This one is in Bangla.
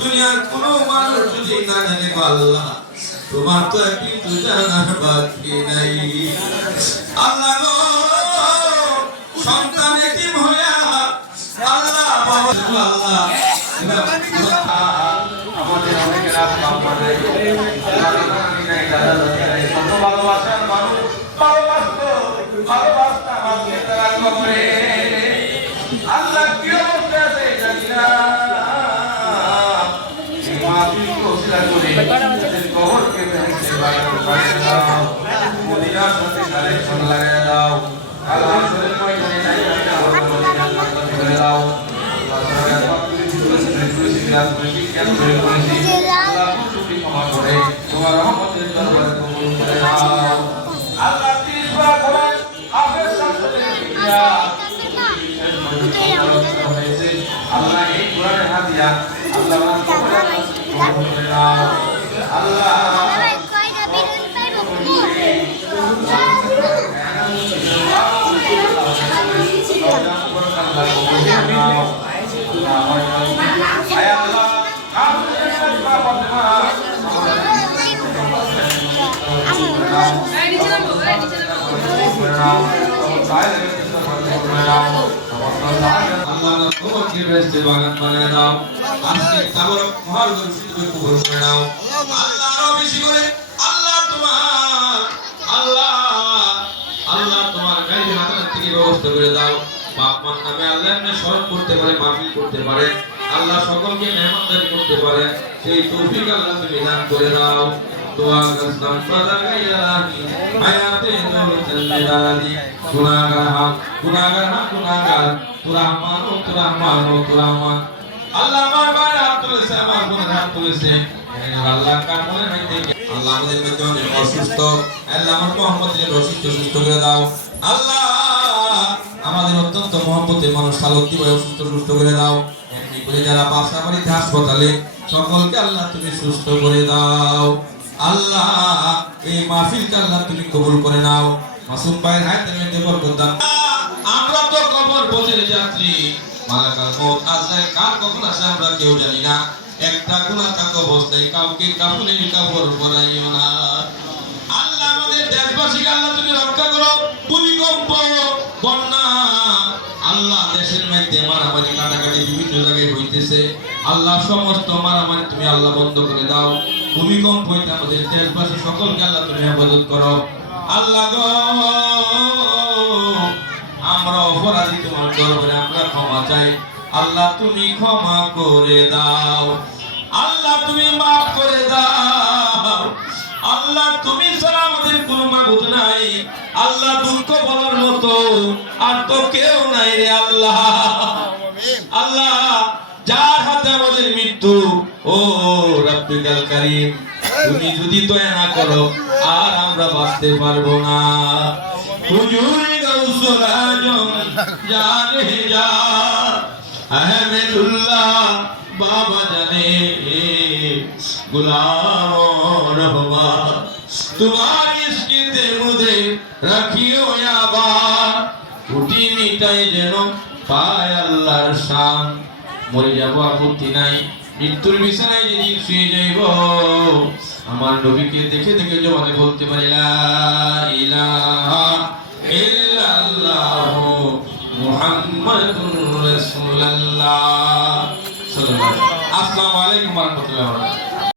দুনিয়ার কোনো মানুষ যদি না জানে আল্লাহ তোমার তো কিন্তু জানার বাকি নাই। আল্লাহ গো সন্তান এতিম হইয়া আল্লাহ আল্লাহ আমাদের অনেকের আত্মা করে ভালোবাসার মানুষ ভালোবাসা আমাকে তারা করে আল্লাহ কি অবস্থা আছে জানি না। মাফি কোসিলা করে তাদের কবরকে ভেঙে দাও, মদিনার সাথে কানেকশন লাগিয়ে দাও। আল্লাহ শরীর ময়দানে নাই না বলতে করে দাও। আল্লাহ ক্ষমা করে তোমার রহমতের দরবারে কবুল করে দাও। আল্লাহ তিসরা করেন হাফেজ সাহেব আল্লাহ এই কোরআনের হাদিয়া আল্লাহ কবুল করে দাও। আল্লাহ বাগান বানিয়ে দাও। আজকে তাবরক মহল করে কবুল করে দাও। আল্লাহ আরো বেশি করে আল্লাহ তোমার আল্লাহ তোমার গায়ে হাতের থেকে ব্যবস্থা করে দাও। বাপ মার নামে আল্লাহর নামে স্মরণ করতে পারে, মাহফিল করতে পারে, আল্লাহ সকলকে মেহমানদারি করতে পারে, সেই তৌফিক আল্লাহ তুমি দান করে দাও। দোয়া করতাম ফাদার গায়লানি হায়াতে নূর জান্নাতি গুনাহগার তুরহমান আল্লাহ আমার ভাই হাত তুলেছে, আমার বোনের হাত তুলেছে আল্লাহ কার মনে মধ্যে আল্লাহ আমাদের মধ্যে অনেক অসুস্থ আল্লাহ আমার মোহাম্মদের সুস্থ করে দাও। আল্লাহ আমাদের অত্যন্ত মহব্বতের মানুষ সালতি ভাই সুস্থ করে দাও। এমনি করে যারা বাসা বাড়িতে হাসপাতালে সকলকে আল্লাহ তুমি সুস্থ করে দাও। আল্লাহ এই মাহফিলটা আল্লাহ তুমি কবুল করে নাও। মাসুম ভাইয়ের হায়াতের মধ্যে বরকত দান। আমরা তো কবর পথের যাত্রী, মালাকাল মউত আজরাইল কার কখন আসে আমরা কেউ জানি না। একটা গুনাহ থাকা অবস্থায় কাউকে কাফনের কাপড় পরাইও না। আল্লাহ আমাদের দেশবাসীকে আল্লাহ তুমি রক্ষা করো। ভূমিকম্প, বন্যা, আল্লাহ দেশের মধ্যে মারামারি কাটাকাটি বিভিন্ন জায়গায় হইতেছে, আল্লাহ সমস্ত মারামারি তুমি আল্লাহ বন্ধ করে দাও। ভূমিকম্প হইতে আমাদের দেশবাসী সকলকে আল্লাহ তুমি হেফাজত করো। আল্লাহ গো আমরা অপরাধী তোমার দরবারে আমরা ক্ষমা চাই। আল্লাহ তুমি ক্ষমা করে দাও। আল্লাহ তুমি মাফ করে দাও। আল্লাহ তুমি ছাড়া আমাদের কোনো মাবুদ নাই। আল্লাহ দুঃখ বলার মতো আর তো কেউ নাই রে আল্লাহ। আল্লাহ যার হাতে আমাদের মৃত্যু, ও রাব্বিকাল কারীম তুমি যদি দয়া না করো আর আমরা বাঁচতে পারবো না। হুজুর গাউসুল আজম জানে যা আহমেদুল্লাহ বাবা জানে গুলাম রহমান তোমার ইশকেতে মুদে রাখিও আবার উঠি মিটাই যেন পায় আল্লাহর শান। মরে যাব আপত্তি নাই, মৃত্যুর বিছানায় যেদিন শুয়ে যাইব আমার নবীকে দেখে দেখে জবানে বলতে পারি লা ইলাহা ইল্লাল্লাহু মুহাম্মাদুর রাসূলুল্লাহ সাল্লাল্লাহু আলাইহি ওয়া সাল্লাম। আসসালামু আলাইকুম ওয়া রাহমাতুল্লাহি ওয়া বারাকাতুহু।